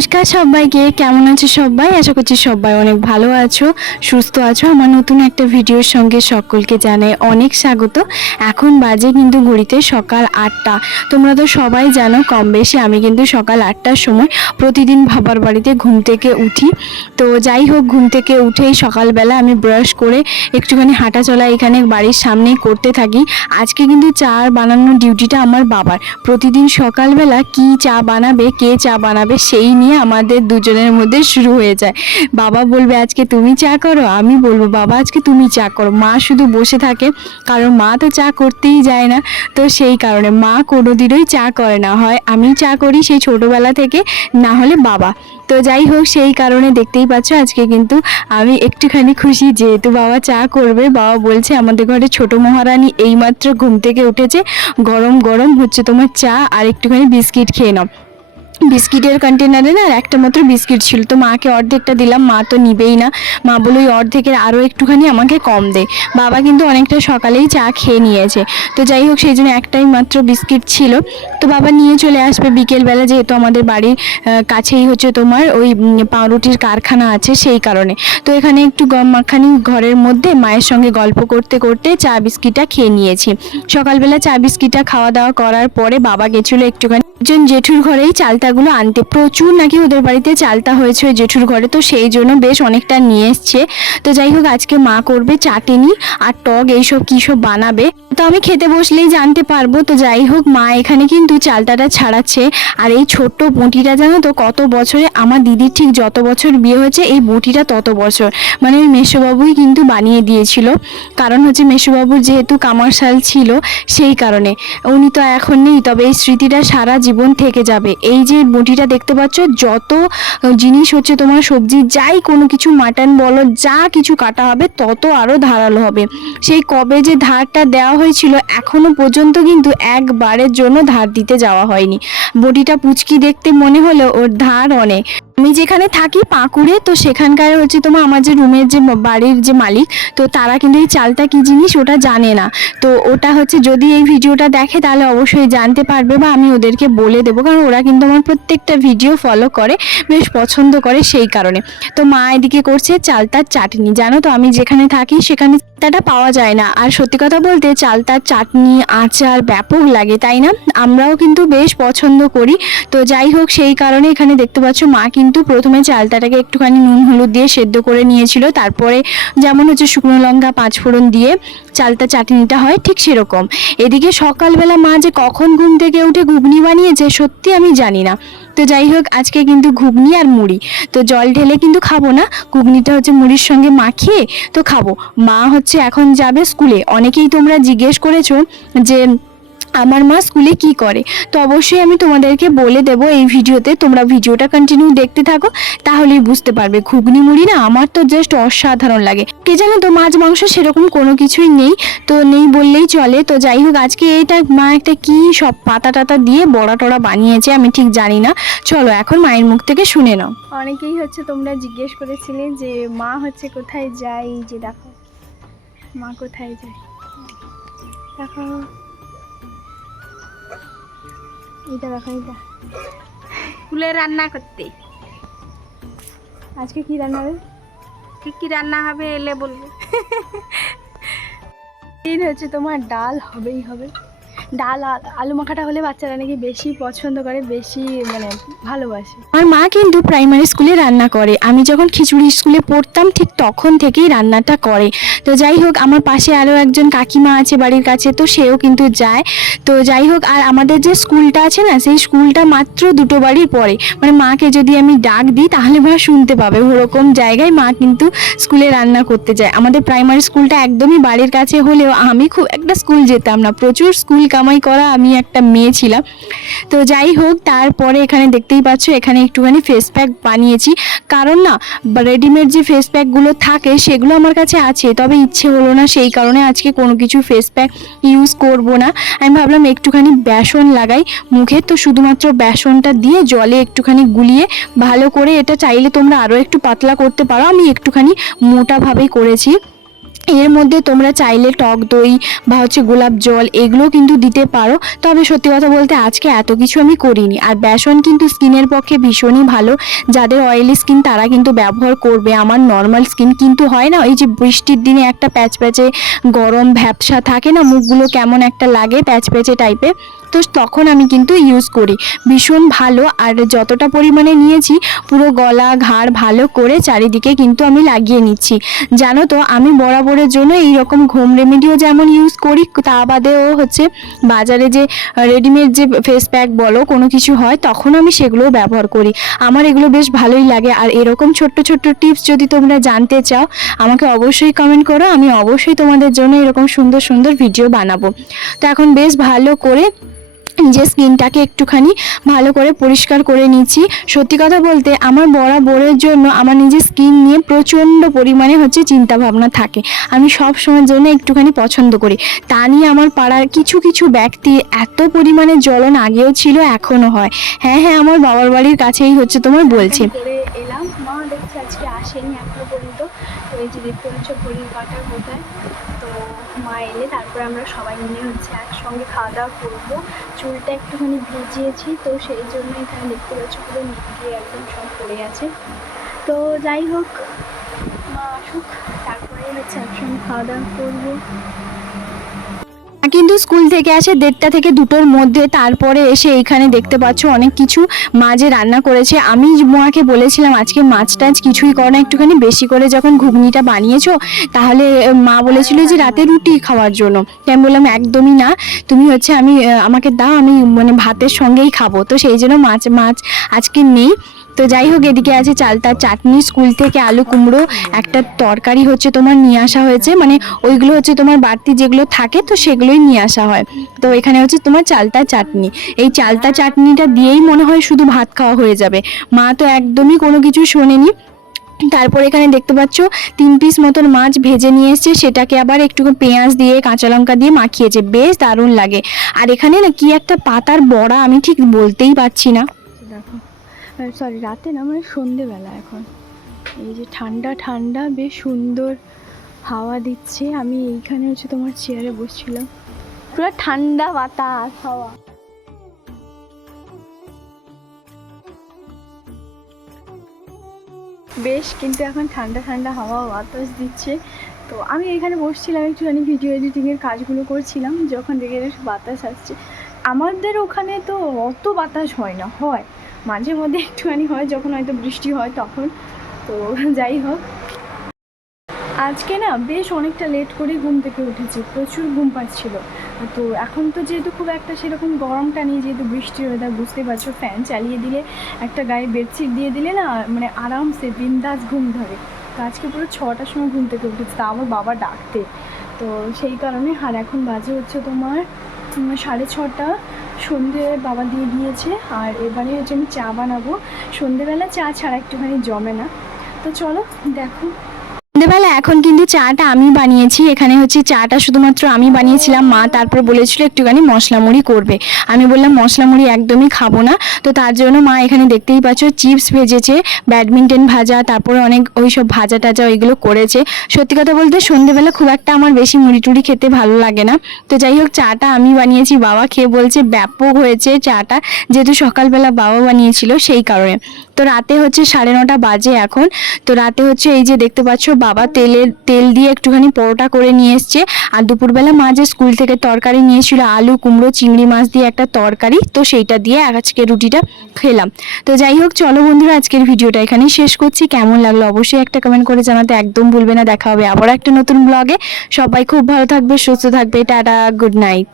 নমস্কার সবাইকে, কেমন আছো সবাই? আশা করছি সবাই অনেক ভালো আছো, সুস্থ আছো। আমার নতুন একটা ভিডিওর সঙ্গে সকলকে জানাই অনেক স্বাগত। এখন বাজে কিন্তু ঘড়িতে সকাল আটটা। তোমরা তো সবাই জানো, কম বেশি আমি কিন্তু সকাল আটটার সময় প্রতিদিন ভাবার বাড়িতে ঘুম থেকে উঠি। তো যাই হোক, ঘুম থেকে উঠেই সকালবেলা আমি ব্রাশ করে একটুখানি হাঁটা চলা এখানে বাড়ির সামনেই করতে থাকি। আজকে কিন্তু চা বানানোর ডিউটিটা আমার বাবার। প্রতিদিন সকালবেলা কি চা বানাবে, কে চা বানাবে সেই নিয়ে আমাদের দুজনের মধ্যে শুরু হয়ে যায়। বাবা বলবে, আজকে তুমি চা করো? আমি বলব, বাবা, আজকে তুমি চা করো। মা শুধু বসে থাকে, কারণ মা তো চা করতেই যায় না। তো সেই কারণে মা কোনোদিনই চা করে না। হয় আমি চা করি সেই ছোটোবেলা থেকে, না হলে বাবা। তো যাই হোক, সেই কারণে দেখতেই পাচ্ছ, আজকে কিন্তু আমি একটুখানি খুশি। যেহেতু বাবা চা করবে, বাবা বলছে, আমাদের ঘরে ছোট মহারানী এইমাত্র ঘুম থেকে উঠেছে। গরম গরম, হচ্ছে তোমার চা আর একটুখানি বিস্কিট খেয়ে নাও। বিস্কিটের কন্টেনারে না আর একটা মাত্র বিস্কিট ছিল। তো মাকে অর্ধেকটা দিলাম, মা তো নিবেই না। মা বলে ওই অর্ধেকের আরও একটুখানি আমাকে কম দে। বাবা কিন্তু অনেকটা সকালেই চা খেয়ে নিয়েছে। তো যাই হোক, সেই জন্য একটাই মাত্র বিস্কিট ছিল। তো বাবা নিয়ে চলে আসবে বিকেলবেলা, যেহেতু আমাদের বাড়ির কাছেই হচ্ছে তোমার ওই পাউরুটির কারখানা আছে সেই কারণে। তো এখানে একটু গম মাখানি ঘরের মধ্যে মায়ের সঙ্গে গল্প করতে করতে চা বিস্কিটটা খেয়ে নিয়েছি। সকালবেলা চা বিস্কিটটা খাওয়া দাওয়া করার পরে বাবা গেছিল একটুখানি একজন জেঠুর ঘরেই চালতাগুলো আনতে, প্রচুর নাকি ওদের বাড়িতে চালতা হয়েছে ওই জেঠুর ঘরে, তো সেই জন্য বেশ অনেকটা নিয়ে এসছে। তো যাই হোক, আজকে মা করবে চাটেনি আর টক এইসব কী সব বানাবে? তো আমি খেতে বসলেই জানতে পারব। তো যাই হোক, মা এখানে কিন্তু চালতাটা ছাড়াচ্ছে। আর এই ছোট্ট বটিটা জানো তো, কত বছরে আমার দিদির ঠিক যত বছর বিয়ে হয়েছে, এই বটিটা তত বছর। মানে ওই মেসোবাবুই কিন্তু বানিয়ে দিয়েছিল। কারণ হচ্ছে মেসোবাবুর যেহেতু কামারশাল ছিল, সেই কারণে। উনি তো এখন নেই, তবে এই স্মৃতিটা সারা জীবন থেকে যাবে। এই যে বটিটা দেখতে পাচ্ছ, যত জিনিস হচ্ছে তোমার সবজি, যাই কোনো কিছু মাটন বলো, যা কিছু কাটা হবে, তত আরও ধারালো হবে। সেই কবে যে ধারটা দেওয়া হয়েছিল, এখনও পর্যন্ত কিন্তু একবারের জন্য ধার দিতে যাওয়া হয়নি। বটিটা পুচকি দেখতে মনে হলেও ওর ধার অনেক। আমি যেখানে থাকি পাঁকুড়ে, তো সেখানকার হচ্ছে তোমার আমার যে রুমের যে বাড়ির যে মালিক, তো তারা কিন্তু এই চালটা কি জিনিস ওটা জানে না। তো ওটা হচ্ছে যদি এই ভিডিওটা দেখে তাহলে অবশ্যই জানতে পারবে বা আমি ওদেরকে বলে দেবো, কারণ ওরা কিন্তু আমার প্রত্যেকটা ভিডিও ফলো করে, বেশ পছন্দ করে সেই কারণে। তো মা এদিকে করছে চালতার চাটনি, জানো তো আমি যেখানে থাকি সেখানে চালতাটা পাওয়া যায় না। আর সত্যি কথা বলতে চালতার চাটনি, আচার ব্যাপক লাগে, তাই না? আমরাও কিন্তু বেশ পছন্দ করি। তো যাই হোক, সেই কারণে এখানে দেখতে পাচ্ছ মা কিন্তু প্রথমে চালতাটাকে একটুখানি নুন, হলুদ দিয়ে সেদ্ধ করে নিয়েছিল। তারপরে যেমন হচ্ছে শুকনো লঙ্কা পাঁচফোড়ন দিয়ে চালতা চাটনিটা হয়, ঠিক সেরকম। এদিকে সকালবেলা মা যে কখন ঘুম থেকে উঠে ঘুগনি বানিয়েছে, সত্যি আমি জানি না। তো যাই হোক, আজকে কিন্তু ঘুগনি আর মুড়ি। তো জল ঢেলে কিন্তু খাব না, ঘুগনিটা হচ্ছে মুড়ির সঙ্গে মাখিয়ে তো খাব। মা হচ্ছে এখন যাবে স্কুলে। অনেকেই তোমরা জিজ্ঞেস করেছ যে আমার মা স্কুলে কি করে? তো অবশ্যই আমি তোমাদেরকে বলে দেবো এই ভিডিওতে, তোমরা ভিডিওটা কন্টিনিউ দেখতে থাকো, তাহলেই বুঝতে পারবে। ঘুগনি মুড়ি না আমার তো জাস্ট অসাধারণ লাগে। কে জানো তো মাছ, মাংস সেরকম কোনো কিছুই নেই, তো নেই বললেই চলে। তো যাই হোক, আজকে এটা মা একটা কি সব পাতা টাতা দিয়ে বড়া টড়া বানিয়েছে আমি ঠিক জানি না। চলো এখন মায়ের মুখ থেকে শুনে নাও। অনেকেই হচ্ছে তোমরা জিজ্ঞেস করেছিলে যে মা হচ্ছে কোথায় যায়? যে দেখো, মা কোথায় যায়? দেখো। এটা দেখো এটা স্কুলে রান্না করতে। আজকে কি রান্না হবে? কি কি রান্না হবে এলে বলবে। দিন হচ্ছে তোমার ডাল হবেই হবে। ডাল আলু মাখাটা হলে বাচ্চারা নাকি বেশি পছন্দ করে, বেশি মানে ভালোবাসে। আমার মা কিন্তু প্রাইমারি স্কুলে রান্না করে। আমি যখন খিচুড়ি স্কুলে পড়তাম, ঠিক তখন থেকেই রান্নাটা করে। তো যাই হোক, আমার পাশে আরও একজন কাকিমা আছে বাড়ির কাছে, তো সেও কিন্তু যায়। তো যাই হোক, আর আমাদের যে স্কুলটা আছে না, সেই স্কুলটা মাত্র দুটো বাড়ির পরে। মানে মাকে যদি আমি ডাক দিই, তাহলে মা শুনতে পাবে। ওরকম জায়গায় মা কিন্তু স্কুলে রান্না করতে যায়। আমাদের প্রাইমারি স্কুলটা একদমই বাড়ির কাছে হলেও আমি খুব একটা স্কুল যেতাম না। প্রচুর স্কুল কামাই করা, আমি একটা মেয়ে ছিলাম। তো যাই হোক, তারপরে এখানে দেখতেই পাচ্ছ, এখানে একটুখানি ফেস প্যাক বানিয়েছি। কারণ না রেডিমেড যে ফেস প্যাকগুলো থাকে, সেগুলো আমার কাছে আছে, তবে ইচ্ছে হলো না, সেই কারণে আজকে কোনো কিছু ফেস প্যাক ইউজ করব না। আমি ভাবলাম একটুখানি বেসন লাগাই মুখে, তো শুধুমাত্র বেসনটা দিয়ে জলে একটুখানি গুলিয়ে ভালো করে এটা চাইলে তোমরা আরও একটু পাতলা করতে পারো। আমি একটুখানি মোটাভাবেই করেছি। এর মধ্যে তোমরা চাইলে টক দই বা হচ্ছে গোলাপ জল এগুলো কিন্তু দিতে পারো। তবে সত্যি কথা বলতে আজকে এত কিছু আমি করিনি। আর বেসন কিন্তু স্কিনের পক্ষে ভীষণই ভালো। যাদের অয়েলি স্কিন তারা কিন্তু ব্যবহার করবে। আমার নর্মাল স্কিন কিন্তু হয় না। এই যে বৃষ্টির দিনে একটা প্যাচ প্যাচে গরম ভ্যাপসা থাকে না, মুখগুলো কেমন একটা লাগে প্যাচ প্যাচে টাইপের তো তখন আমি কিন্তু ইউজ করি। ভীষণ ভালো, আর যতটা পরিমাণে নিয়েছি, পুরো গলা, ঘাড় ভালো করে চারিদিকে কিন্তু আমি লাগিয়ে নিচ্ছি। জানো তো, আমি বরাবরের জন্য এই রকম ঘোম রেমেডিও যেমন ইউজ করি, তা বাদেও হচ্ছে বাজারে যে রেডিমেড যে ফেস প্যাক বলো, কোনো কিছু হয়, তখন আমি সেগুলোও ব্যবহার করি। আমার এগুলো বেশ ভালোই লাগে, আর এরকম ছোট্ট ছোট্ট টিপস যদি তোমরা জানতে চাও, আমাকে অবশ্যই কমেন্ট করো, আমি অবশ্যই তোমাদের জন্য এরকম সুন্দর সুন্দর ভিডিও বানাবো। তো এখন বেশ ভালো করে নিজের স্কিনটাকে একটুখানি ভালো করে পরিষ্কার করে নিচ্ছি। সত্যি কথা বলতে আমার বড়া বরাবরের জন্য আমার নিজের স্কিন নিয়ে প্রচণ্ড পরিমাণে হচ্ছে চিন্তা ভাবনা থাকে। আমি সব সময়ের জন্য একটুখানি পছন্দ করি। তা নিয়ে আমার পাড়ার কিছু কিছু ব্যক্তি এত পরিমাণে জ্বলন আগেও ছিল, এখনও হয়। হ্যাঁ হ্যাঁ আমার বাবার বাড়ির কাছেই হচ্ছে তোমার বলছে। এলাম। মা দেখছি আজকে আসেনি এই যে দেখতে পাচ্ছ ঘড়ির কাটা কোথায়? তো মা এলে তারপরে আমরা সবাই মিলে হচ্ছে একসঙ্গে খাওয়া দাওয়া করব। চুলটা একটুখানি ভিজিয়েছি, তো সেই জন্য এখানে দেখতে পাচ্ছ পুরো মিটকে একদম সব পড়ে আছে। তো যাই হোক, মা আসুক তারপরে হচ্ছে একসঙ্গে খাওয়া দাওয়া করব। কিন্তু স্কুল থেকে আসে দেড়টা থেকে দুটোর মধ্যে, তারপরে এসে এখানে দেখতে পাচ্ছ অনেক কিছু মাঝে রান্না করেছে। আমি মাকে বলেছিলাম, আজকে মাছ টাছ কিছুই করো না, একটুখানি বেশি করে যখন ঘুগনিটা বানিয়েছো, তাহলে মা বলেছিল যে রাতে রুটি খাওয়ার জন্য। আমি বললাম, একদমই না। তুমি হচ্ছে আমি আমাকে দাও, আমি মানে ভাতের সঙ্গেই খাব। তো সেই জন্য মাছ মাছ আজকে নেই। তো যাই হোক, এদিকে আছে চালতার চাটনি, স্কুল থেকে আলু কুমড়ো, একটা তরকারি হচ্ছে তোমার নিয়ে আসা হয়েছে। মানে ওইগুলো হচ্ছে তোমার বাড়তি যেগুলো থাকে, তো সেগুলোই নিয়ে আসা হয়। তো এখানে হচ্ছে তোমার চালতা চাটনি। এই চালতা চাটনিটা দিয়েই মনে হয় শুধু ভাত খাওয়া হয়ে যাবে। মা তো একদমই কোনো কিছু শোনেনি। তারপর এখানে দেখতে পাচ্ছ, তিন পিস মতন মাছ ভেজে নিয়ে এসছে। সেটাকে আবার একটু পেঁয়াজ দিয়ে, কাঁচা লঙ্কা দিয়ে মাখিয়েছে। বেশ দারুণ লাগে। আর এখানে না কি একটা পাতার বড়া, আমি ঠিক বলতেই পারছি না। দেখো। সরি রাতে না মানে সন্ধেবেলা এখন। এই যে ঠান্ডা ঠান্ডা, বেশ সুন্দর হাওয়া দিচ্ছে। আমি এইখানে হচ্ছে তোমার চেয়ারে বসছিলাম। পুরো ঠান্ডা বাতাস, হাওয়া। বেশ, কিন্তু এখন ঠান্ডা ঠান্ডা হাওয়া বাতাস দিচ্ছে। তো আমি এখানে বসছিলাম একটু একটুখানি ভিডিও এডিটিংয়ের কাজগুলো করছিলাম, যখন দেখে বাতাস আসছে। আমাদের ওখানে তো অত বাতাস হয় না, হয়। মাঝে মধ্যে একটুখানি হয়, যখন হয়তো বৃষ্টি হয় তখন। তো যাই হোক। আজকে না বেশ অনেকটা লেট করে ঘুম থেকে উঠেছি, প্রচুর ঘুম পাচ্ছিল। তো এখন তো যেহেতু খুব একটা সেরকম গরমটা নেই, যেহেতু বৃষ্টির ওয়েদার বুঝতে পারছ ফ্যান চালিয়ে দিলে, একটা গায়ে বেডশিট দিয়ে দিলে না মানে আরামসে বিন্দাস ঘুম ধরে। তো আজকে পুরো ছটার সময় ঘুম থেকে উঠেছি, তা আমার বাবা ডাকতে। তো সেই কারণে আর এখন বাজে হচ্ছে তোমার সাড়ে ছটা। সন্ধে বাবা দিয়ে দিয়েছে, আর এবারে হচ্ছে আমি চা বানাবো। সন্ধেবেলা চা ছাড়া একটুখানি জমে না। তো চলো, দেখো। সন্ধ্যেবেলা এখন কিন্তু চাটা আমি বানিয়েছি। এখানে হচ্ছে চাটা শুধুমাত্র আমি বানিয়েছিলাম, মা তারপর বলেছিল একটুখানি মশলা মুড়ি করবে। আমি বললাম, মশলা মুড়ি একদমই খাব না। তো তার জন্য মা এখানে দেখতেই পাচ্ছ চিপস ভেজেছে, ব্যাডমিন্টন ভাজা, তারপরে অনেক ওই সব ভাজা টাজা ওইগুলো করেছে। সত্যি কথা বলতে সন্ধেবেলা খুব একটা আমার বেশি মুড়ি টুড়ি খেতে ভালো লাগে না। তো যাই হোক, চাটা আমি বানিয়েছি। বাবা খেয়ে বলছে, ব্যাপক হয়েছে চাটা। যেহেতু সকালবেলা বাবা বানিয়েছিল সেই কারণে। তো রাতে হচ্ছে সাড়ে নটা বাজে এখন। তো রাতে হচ্ছে এই যে দেখতে পাচ্ছ, বাবা তেলের, তেল দিয়ে একটুখানি পরোটা করে নিয়ে এসছে। আর দুপুরবেলা মা যে স্কুল থেকে তরকারি নিয়েছিল, আলু, কুমড়ো, চিংড়ি মাছ দিয়ে একটা তরকারি, তো সেইটা দিয়ে আজকে রুটিটা খেলাম। তো যাই হোক, চলো বন্ধুরা, আজকের ভিডিওটা এখানেই শেষ করছি। কেমন লাগল অবশ্যই একটা কমেন্ট করে জানাতে একদম ভুলবে না। দেখা হবে আবার একটা নতুন ব্লগে সবাই খুব ভালো থাকবে, সুস্থ থাকবে। Tata good night